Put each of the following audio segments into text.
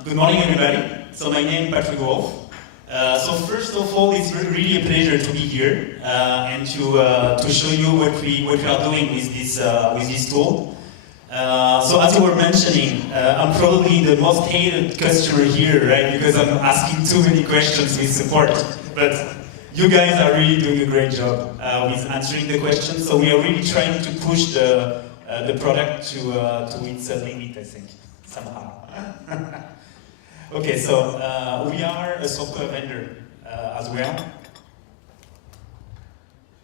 Good morning, everybody. So my name is Patrick Wolf. So first of all, it's really a pleasure to be here and to show you what we are doing with this tool. So as you were mentioning, I'm probably the most hated customer here, right? Because I'm asking too many questions with support. But you guys are really doing a great job with answering the questions. So we are really trying to push the product to its limit, I think, somehow. Okay, so we are a software vendor as well.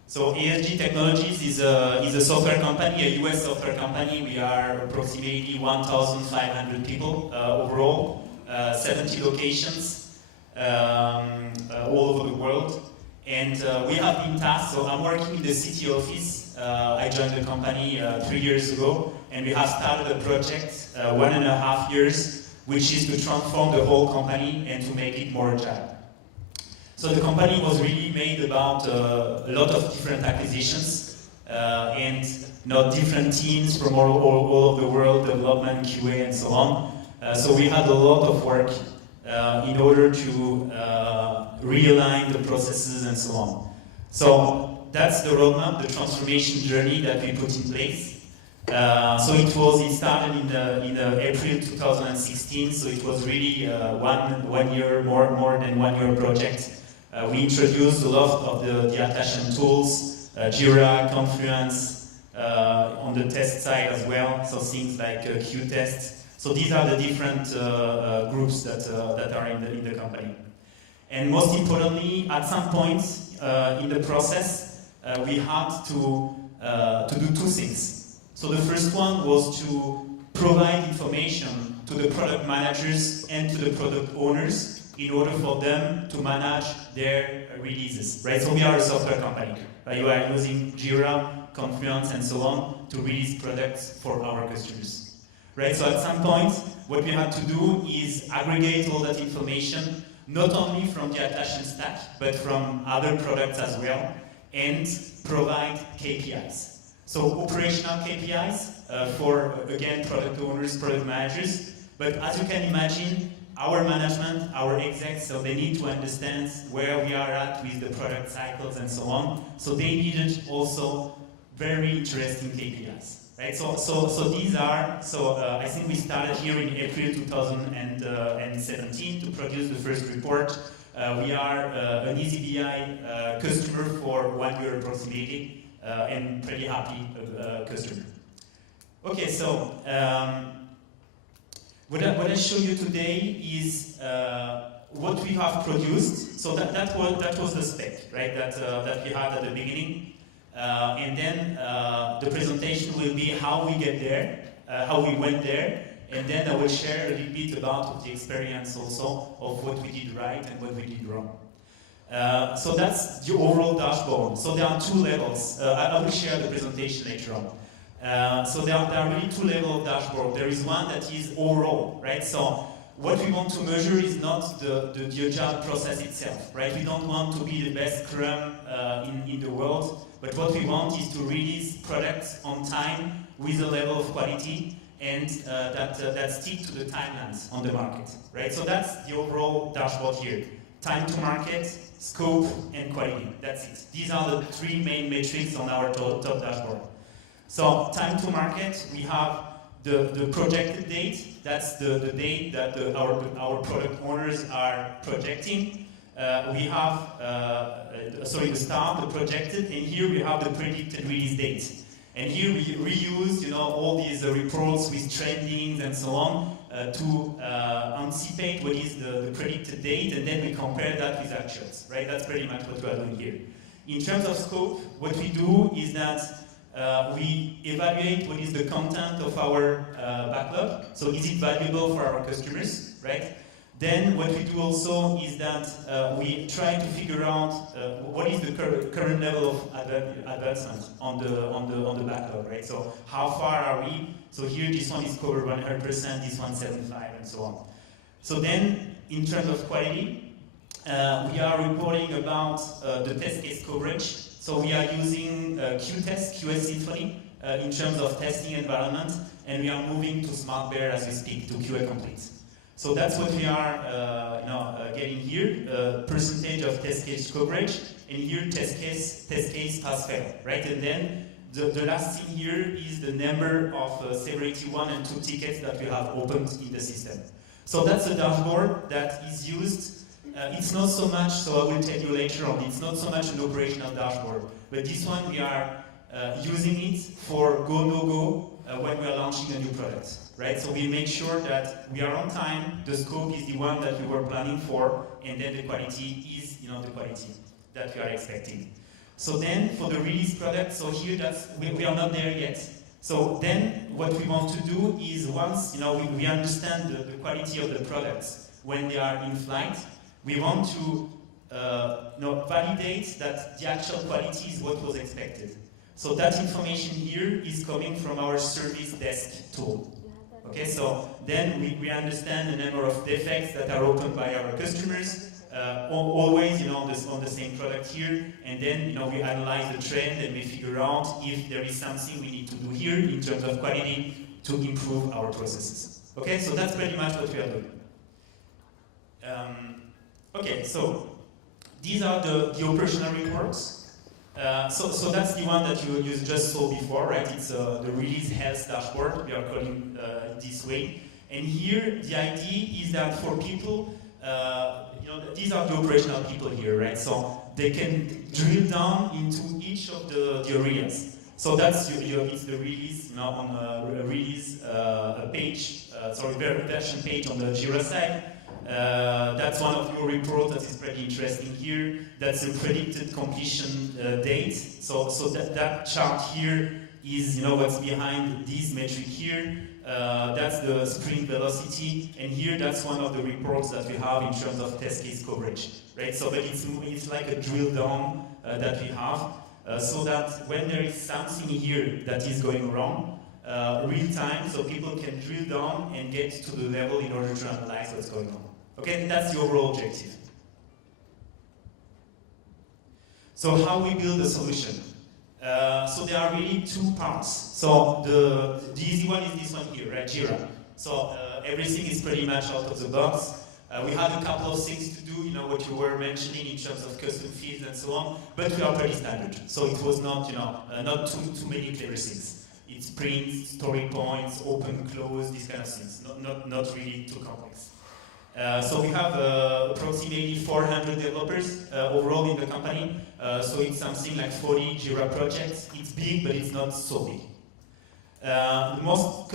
So ASG Technologies is a software company, a US software company. We are approximately 1,500 people overall, 70 locations all over the world. And we have been tasked, so I'm working in the city office. I joined the company 3 years ago, and we have started a project 1.5 years, which is to transform the whole company and to make it more agile. So the company was really made about a lot of different acquisitions and different teams from all over the world, development, QA, and so on. So we had a lot of work in order to realign the processes and so on. So that's the roadmap, the transformation journey that we put in place. So it started in April 2016, so it was really one year, more than 1 year project. We introduced a lot of the attachment tools, Jira, Confluence, on the test side as well, so things like Q-test. So these are the different groups that are in the company. And most importantly, at some point in the process, we had to do two things. So the first one was to provide information to the product managers and to the product owners in order for them to manage their releases, right? So we are a software company. You are using Jira, Confluence, and so on to release products for our customers, right? So at some point, what we had to do is aggregate all that information, not only from the attachment stack, but from other products as well, and provide KPIs. So operational KPIs for, again, product owners, product managers. But as you can imagine, our management, our execs, so they need to understand where we are at with the product cycles and so on. So they needed also very interesting KPIs, right? So these are, I think we started here in April 2017 to produce the first report. We are an eazyBI customer for 1 year approximately. And pretty happy customer. Okay, so what I show you today is what we have produced. So that was the spec, right? That we had at the beginning, and then the presentation will be how we get there, how we went there, and then I will share a little bit about the experience also of what we did right and what we did wrong. So that's the overall dashboard. So there are two levels. I will share the presentation later on. So there are really two levels of dashboard. There is one that is overall, right? So what we want to measure is not the agile process itself, right? We don't want to be the best Scrum in the world, but what we want is to release products on time with a level of quality and that stick to the timelines on the market, right? So that's the overall dashboard here. Time to market, scope, and quality. That's it. These are the three main metrics on our top dashboard. So time to market, we have the projected date. That's the date that our product owners are projecting. We have, the start, the projected, and here we have the predicted release date. And here we reuse, all these reports with trendings and so on to anticipate what is the predicted date, and then we compare that with actuals, right? That's pretty much what we are doing here. In terms of scope, what we do is that we evaluate what is the content of our backlog. So is it valuable for our customers, right? Then what we do also is that we try to figure out what is the current level of advancement on the backlog, right? So how far are we? So here this one is covered 100%, this one 75%, and so on. So then in terms of quality, we are reporting about the test case coverage. So we are using Q-test, QS Symphony in terms of testing environment, and we are moving to Smart Bear as we speak to QA complete. So that's what we are getting here, percentage of test case coverage, and here test case pass fail, right? And then the last thing here is the number of severity 1 and 2 tickets that we have opened in the system. So that's a dashboard that is used. It's not so much, so I will tell you later on, it's not so much an operational dashboard, but this one we are using it for go, no go when we are launching a new product, right? So we make sure that we are on time, the scope is the one that we were planning for, and then the quality is, the quality that we are expecting. So then for the release product, so here we are not there yet. So then what we want to do is once we understand the quality of the products when they are in flight, we want to validate that the actual quality is what was expected. So that information here is coming from our service desk tool. Okay, so then we understand the number of defects that are opened by our customers, always on the same product here, and then we analyze the trend and we figure out if there is something we need to do here in terms of quality to improve our processes. Okay, so that's pretty much what we are doing. Okay, so these are the operational reports. So that's the one that you just saw before, right? It's the release health dashboard, we are calling it this way. And here, the idea is that for people, these are the operational people here, right? So they can drill down into each of the areas. So that's it's the release, on a release page, version page on the Jira side. That's one of your reports that is pretty interesting here. That's the predicted completion date. So that chart here is what's behind this metric here. That's the sprint velocity, and here that's one of the reports that we have in terms of test case coverage, right? So, but it's like a drill down that we have, so that when there is something here that is going wrong, real time, so people can drill down and get to the level in order to analyze what's going on. Okay, that's the overall objective. So how we build a solution? So there are really two parts. So the easy one is this one here, right, Jira. So everything is pretty much out of the box. We had a couple of things to do, what you were mentioning in terms of custom fields and so on, but we are pretty standard. So it was not, not too many clever things. It's print, story points, open, close, these kind of things. Not really too complex. So we have approximately 400 developers overall in the company. So it's something like 40 Jira projects. It's big, but it's not so big. The most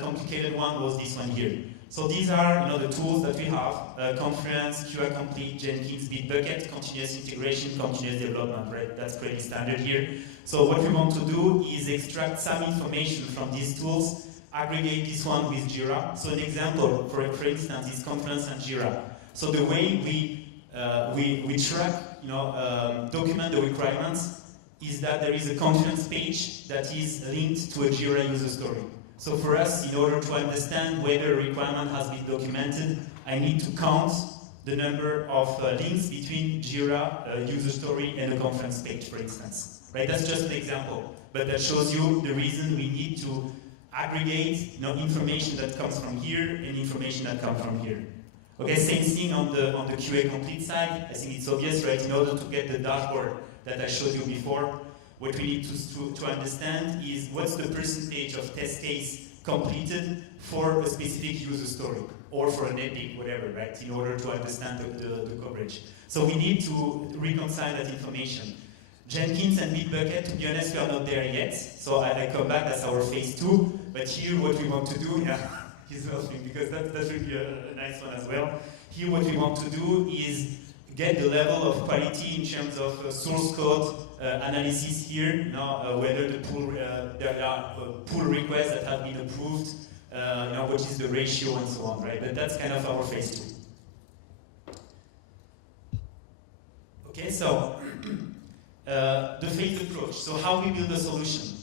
complicated one was this one here. So these are the tools that we have: Confluence, QA Complete, Jenkins, Bitbucket, continuous integration, continuous development. Right? That's pretty standard here. So what we want to do is extract some information from these tools, aggregate this one with Jira. So an example, for instance, is Confluence and Jira. So the way we track, document the requirements is that there is a Confluence page that is linked to a Jira user story. So for us, in order to understand whether a requirement has been documented, I need to count the number of links between Jira user story and a Confluence page, for instance. Right? That's just an example, but that shows you the reason we need to aggregate information that comes from here and information that comes from here. Okay, same thing on the QA Complete side. I think it's obvious, right? In order to get the dashboard that I showed you before, what we need to understand is what's the percentage of test case completed for a specific user story or for an epic, whatever, right? In order to understand the coverage. So we need to reconcile that information. Jenkins and Bitbucket, to be honest, we are not there yet. So I come back, that's our phase 2. But here what we want to do, he's laughing because that should be a nice one as well. Here what we want to do is get the level of quality in terms of source code analysis here, whether the pull, there are pull requests that have been approved, what is the ratio and so on, right? But that's kind of our phase 2. Okay, so the phase approach. So how we build a solution.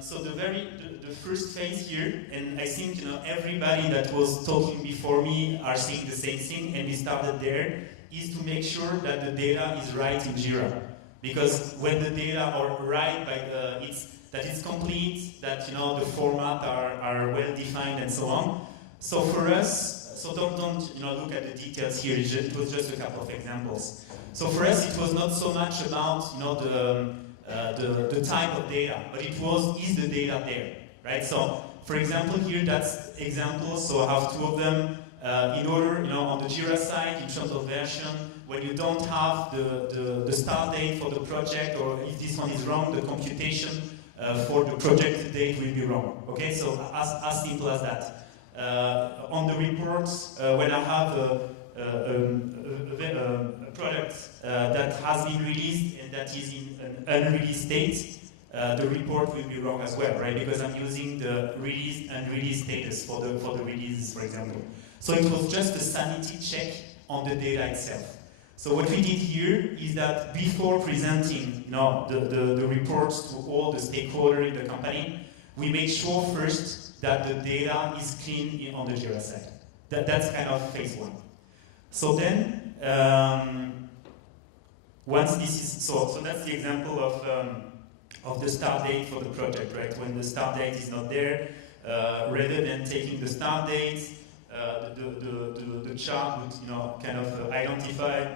So the first phase here, and I think everybody that was talking before me are saying the same thing, and we started there, is to make sure that the data is right in Jira. Because when the data are right, that it's complete, that the format are well defined and so on, So for us, so don't look at the details here. It was just a couple of examples. So for us, it was not so much about the type of data, but it was, is the data there, right? So for example, here that's examples. So I have two of them. In order, on the Jira side, in terms of version, when you don't have the start date for the project, or if this one is wrong, the computation for the project date will be wrong. Okay, so as simple as that. On the reports, when I have a product that has been released and that is in an unreleased state, the report will be wrong as well, right? Because I'm using the released and unreleased status for the releases, for example. So it was just a sanity check on the data itself. So what we did here is that before presenting the reports to all the stakeholders in the company, we made sure first that the data is clean on the Jira side. That's kind of phase one. So then, once this is, so that's the example of the start date for the project, right? When the start date is not there, rather than taking the start date, the chart would kind of identify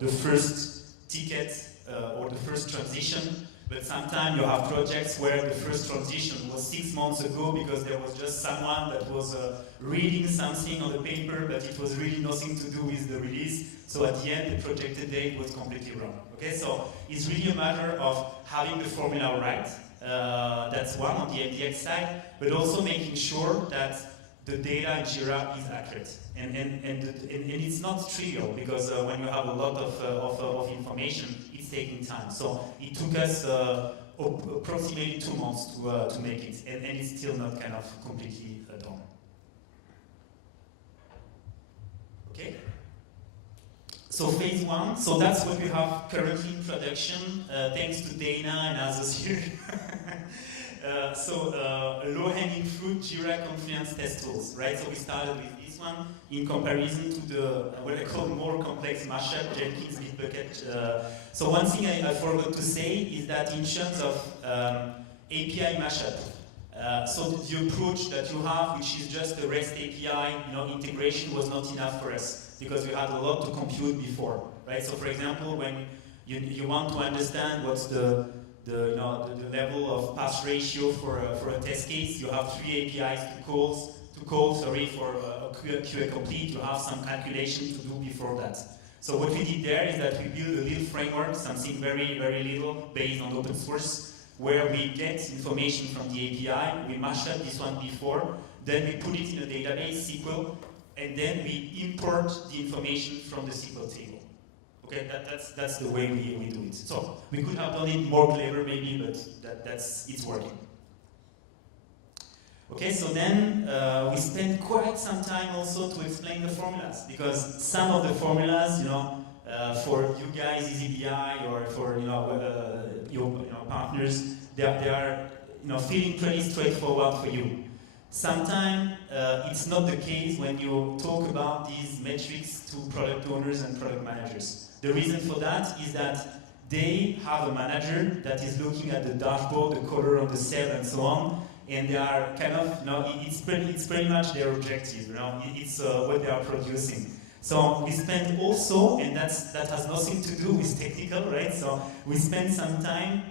the first ticket or the first transition. But sometimes you have projects where the first transition was 6 months ago because there was just someone that was reading something on the paper, but it was really nothing to do with the release. So at the end, the projected date was completely wrong. Okay, so it's really a matter of having the formula right. That's one on the MDX side, but also making sure that the data in Jira is accurate. And it's not trivial because when you have a lot of information, it's taking time. So it took us approximately 2 months to make it, and it's still not kind of completely done. Okay? So phase one, so that's what we have currently in production, thanks to Dana and others here. Low-hanging fruit, Jira Confluence test tools, right? So we started with this one in comparison to the, what I call more complex mashup, Jenkins, Bitbucket. So one thing I forgot to say is that in terms of API mashup, so the approach that you have, which is just the REST API, integration was not enough for us because we had a lot to compute before, right? So for example, when you want to understand what's the level of pass ratio for a test case, you have 3 APIs to call for a QA complete. You have some calculation to do before that. So what we did there is that we built a little framework, something very, very little, based on open source, where we get information from the API, we mash up this one before, then we put it in a database, SQL, and then we import the information from the SQL table. Okay, that's the way we do it. So we could have done it more clever maybe, but it's working. Okay, so then we spent quite some time also to explain the formulas, because some of the formulas, for you guys, eazyBI, or for your partners, they are feeling pretty straightforward for you. Sometimes it's not the case when you talk about these metrics to product owners and product managers. The reason for that is that they have a manager that is looking at the dashboard, the color on the cell, and so on, and they are kind of, it's pretty much their objective, it's what they are producing. So we spend also, and that has nothing to do with technical, right? So we spend some time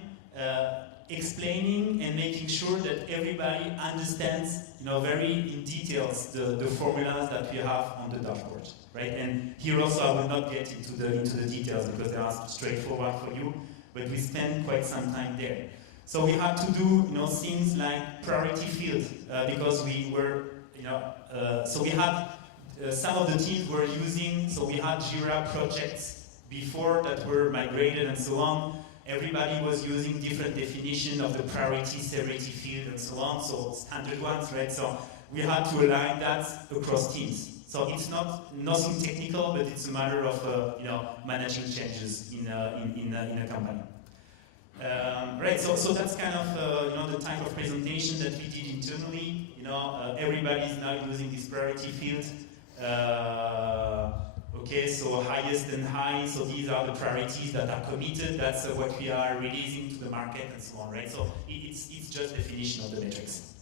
explaining and making sure that everybody understands, very in details the formulas that we have on the dashboard, right? And here also I will not get into the details because they are straightforward for you, but we spend quite some time there. So we had to do, things like priority field because we were, so we had some of the teams were using, so we had Jira projects before that were migrated and so on. Everybody was using different definition of the priority, severity field, and so on, so standard ones, right? So we had to align that across teams. So it's nothing technical, but it's a matter of managing changes in a company. Right. So that's kind of the type of presentation that we did internally. Everybody is now using this priority field. Okay, so highest and high, so these are the priorities that are committed, that's what we are releasing to the market and so on, right? So it's just definition of the metrics.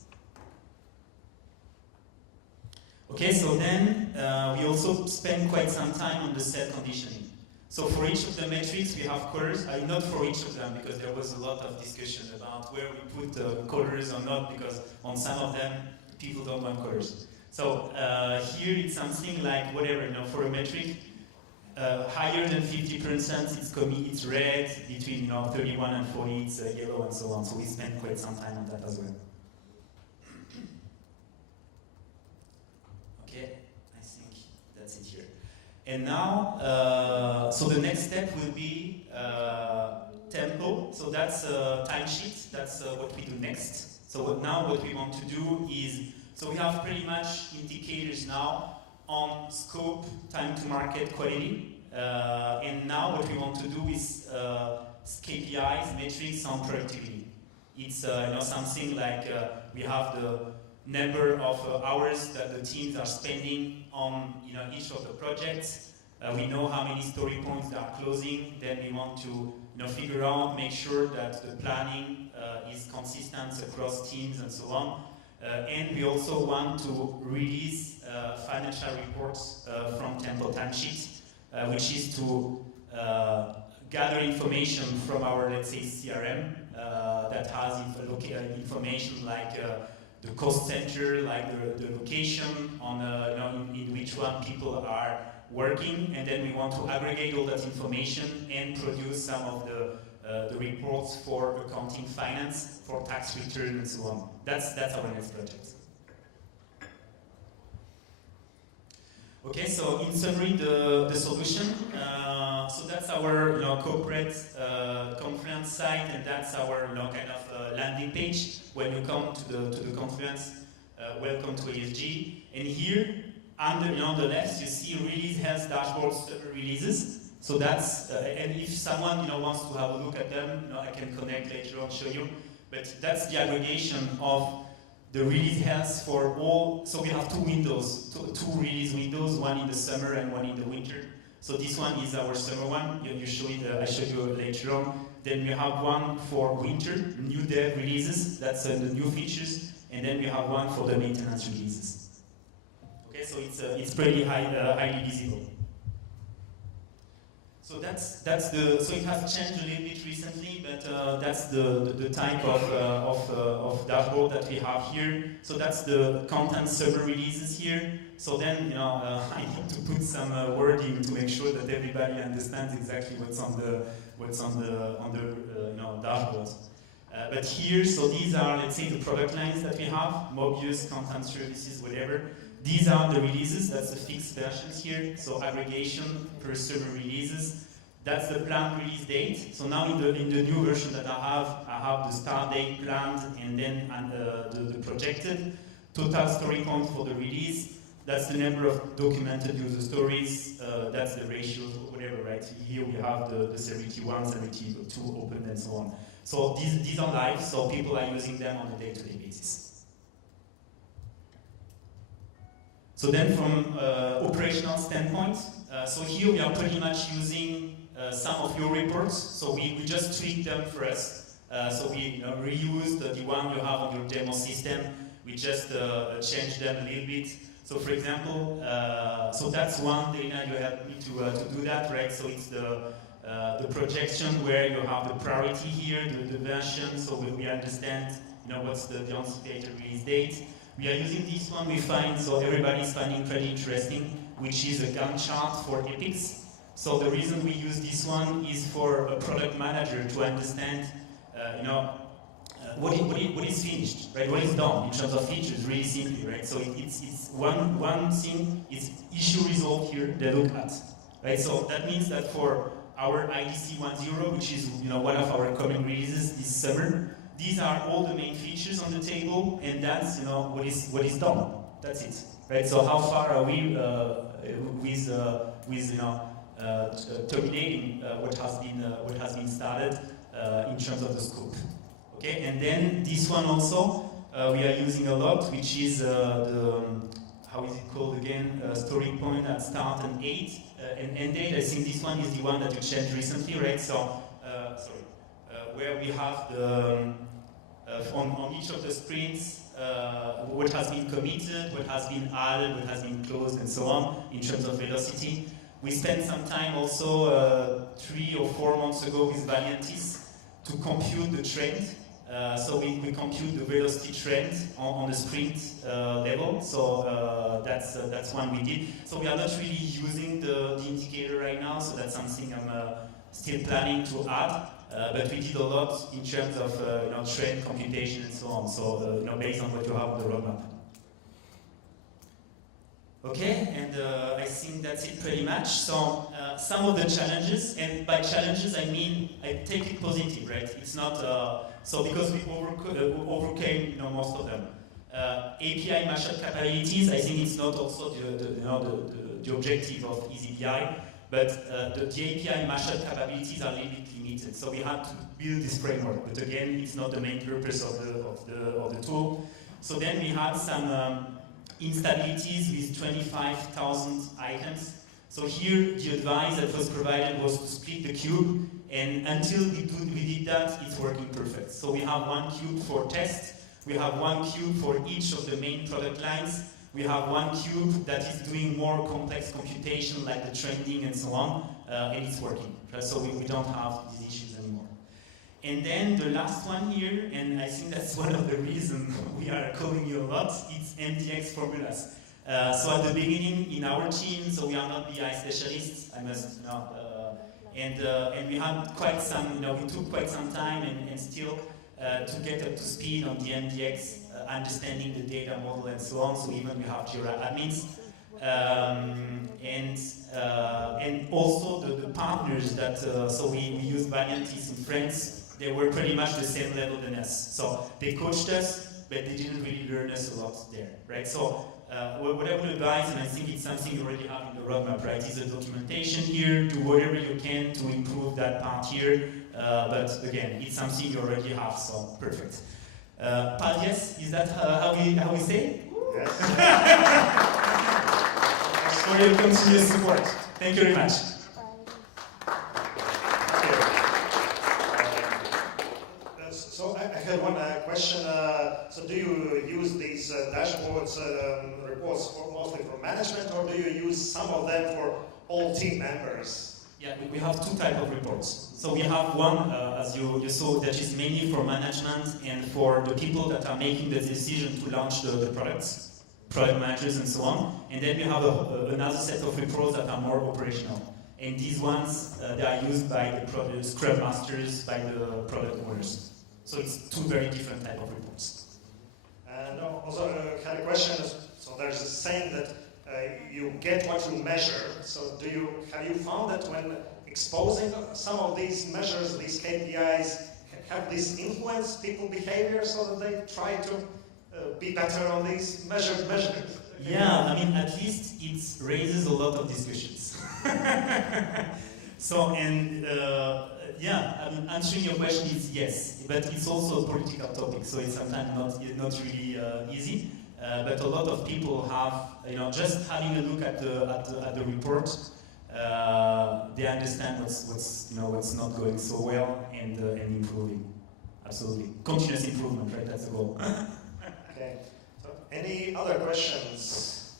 Okay, so then we also spend quite some time on the set conditioning. So for each of the metrics, we have colors. Not for each of them, because there was a lot of discussion about where we put colors or not, because on some of them, people don't want colors. So here it's something like whatever, for a metric, higher than 50% it's red, between 31 and 40 it's yellow, and so on. So we spend quite some time on that as well. Okay, I think that's it here. And now, so the next step will be tempo. So that's timesheet. That's what we do next. So now what we want to do is, so we have pretty much indicators now on scope, time to market, quality. And now what we want to do is KPIs, metrics on productivity. It's something like we have the number of hours that the teams are spending on each of the projects. We know how many story points they are closing. Then we want to figure out, make sure that the planning is consistent across teams and so on. And we also want to release financial reports from Tempo Timesheet, which is to gather information from our, let's say, CRM that has information like the cost center, like the location on in which one people are working, and then we want to aggregate all that information and produce some of the reports for accounting, finance, for tax return, and so on. That's our next project. Okay, so in summary, the solution. So that's our corporate Confluence site, and that's our kind of landing page. When you come to the Confluence, welcome to ASG. And here, under on the left, you see release health dashboards releases. So that's and if someone wants to have a look at them, I can connect later on, show you. But that's the aggregation of the release health for all. So we have two windows, two release windows, one in the summer and one in the winter. So this one is our summer one. You show it. I show you later on. Then we have one for winter, new dev releases. That's the new features. And then we have one for the maintenance releases. Okay, so it's pretty highly visible. So that's the. So it has changed a little bit recently, but that's the type of dashboard that we have here. So that's the content server releases here. So then I need to put some wording to make sure that everybody understands exactly what's on the dashboard. But here, so these are, let's say, the product lines that we have: Mobius, content services, whatever. These are the releases. That's the fixed versions here. So aggregation per server releases. That's the planned release date. So now in the new version that I have the start date planned, and then the projected total story count for the release. That's the number of documented user stories. That's the ratios, whatever, right? Here we have the 71, 72 open, and so on. So these are live, so people are using them on a day-to-day basis. So then from operational standpoint, so here we are pretty much using some of your reports. So we just tweak them for us. So we reused the one you have on your demo system. We just changed them a little bit. So for example, so that's one, Dana, you helped me to do that, right? So it's the projection where you have the priority here, the version, so we understand what's the anticipated release date. We are using this one, we find, so everybody's finding pretty interesting, which is a Gantt chart for epics. So the reason we use this one is for a product manager to understand, what is finished, right? What is done in terms of features, really simply, right? So it's one thing is issue resolved here they look at, right? So that means that for our IDC 10, which is one of our coming releases this summer, these are all the main features on the table, and that's what is done. That's it, right? So how far are we with terminating what has been started in terms of the scope? Okay, and then this one also we are using a lot, which is how is it called again? Story point at start and end date. I think this one is the one that you changed recently, right? So where we have on each of the sprints, what has been committed, what has been added, what has been closed, and so on, in terms of velocity. We spent some time also 3 or 4 months ago with Valiantis to compute the trend. So we compute the velocity trend on the sprint level. So that's one we did. So we are not really using the indicator right now. So that's something I'm still planning to add. But we did a lot in terms of trend computation and so on. So based on what you have on the roadmap. Okay, and I think that's it pretty much. So some of the challenges, and by challenges I mean I take it positive, right? It's not so because we overcame most of them. API mashup capabilities, I think it's not also the objective of eazyBI, but the API mashup capabilities are a little bit limited. So we had to build this framework, but again, it's not the main purpose of the tool. So then we had some instabilities with 25,000 icons. So here, the advice that was provided was to split the cube, and until we did that, it's working perfect. So we have one cube for test, we have one cube for each of the main product lines, we have one cube that is doing more complex computation like the trending and so on, and it's working. So we don't have these issues anymore. And then the last one here, and I think that's one of the reasons we are calling you a lot, it's MDX formulas. So at the beginning in our team, so we are not BI specialists, I must and we had quite some, we took quite some time and still to get up to speed on the MDX, understanding the data model and so on. So even we have Jira admins, and also the partners that so we use Valiantis in France. They were pretty much the same level than us. So they coached us, but they didn't really learn us a lot there, right? So what I would advise, and I think it's something you already have in the roadmap, right, is the documentation here, do whatever you can to improve that part here. But again, it's something you already have, so perfect. Paul, yes, is that how we say? Yes. For your continuous support. Thank you very much. So I had one question. So do you use these dashboards, reports mostly for management, or do you use some of them for all team members? Yeah, we have 2 types of reports. So we have one, as you saw, that is mainly for management and for the people that are making the decision to launch the products, product managers and so on. And then we have another set of reports that are more operational. And these ones, they are used by the Scrum Masters, by the product owners. So it's 2 very different types of reports. And also I had a question. So there's a saying that you get what you measure. So have you found that when exposing some of these measures, these KPIs, have this influence people behavior so that they try to be better on these measures? Yeah, I mean, at least it raises a lot of discussions. So, and yeah, I mean, answering your question is yes, but it's also a political topic, so it's sometimes not really easy. But a lot of people have, just having a look at the report, they understand what's not going so well and improving. Absolutely, continuous improvement, right? That's the goal. Okay. So, any other questions?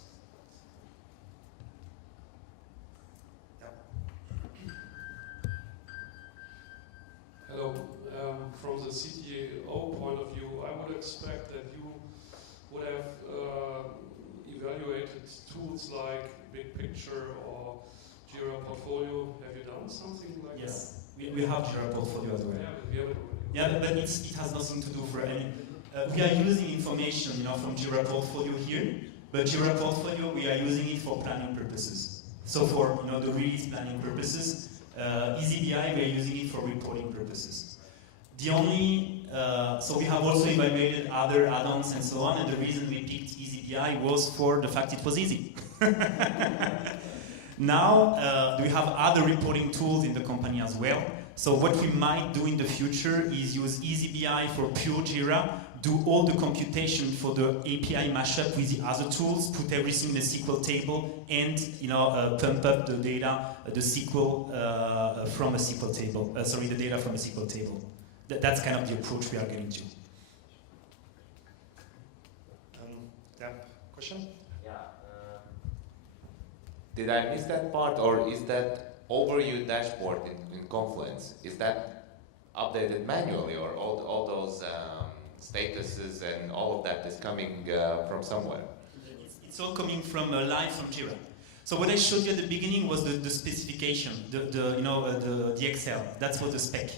Hello. From the CTO point of view, I would expect that you would have evaluated tools like Big Picture or Jira Portfolio. Have you done something like that? Yes, we have Jira Portfolio as well. Yeah, we have it already. Yeah, but it has nothing to do for any. We are using information, from Jira Portfolio here, but Jira Portfolio we are using it for planning purposes. So for the release planning purposes. eazyBI, we are using it for reporting purposes. The only, so we have also evaluated other add-ons and so on, and the reason we picked eazyBI was for the fact it was easy. Now, we have other reporting tools in the company as well. So what we might do in the future is use eazyBI for pure Jira, do all the computation for the API mashup with the other tools, put everything in a SQL table, and pump up the data, the SQL from a SQL table. The data from a SQL table. That's kind of the approach we are getting to. question? Yeah. Did I miss that part, or is that overview dashboard in Confluence? Is that updated manually, or all those statuses and all of that is coming from somewhere? It's all coming from live from Jira. So what I showed you at the beginning was the specification, the Excel. That's for the spec.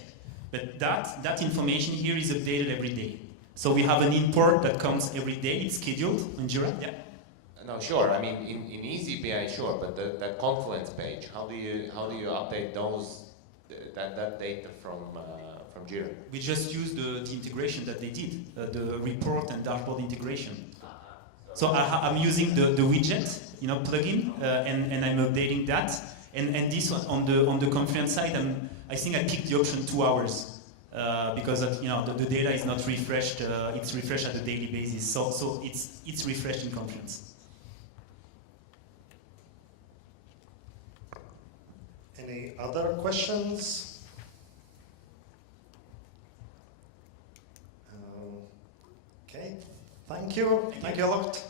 But that information here is updated every day. So we have an import that comes every day. It's scheduled in Jira. Yeah. No, sure. I mean, in eazyBI, sure. But that Confluence page, how do you update that data from Jira? We just use the integration that they did, the report and dashboard integration. So I'm using the widget, plugin, and I'm updating that. And this one on the Confluence side, I think I picked the option 2 hours because the data is not refreshed. It's refreshed at a daily basis. So it's refreshed in Confluence. Any other questions? Okay, thank you. Thank you a lot.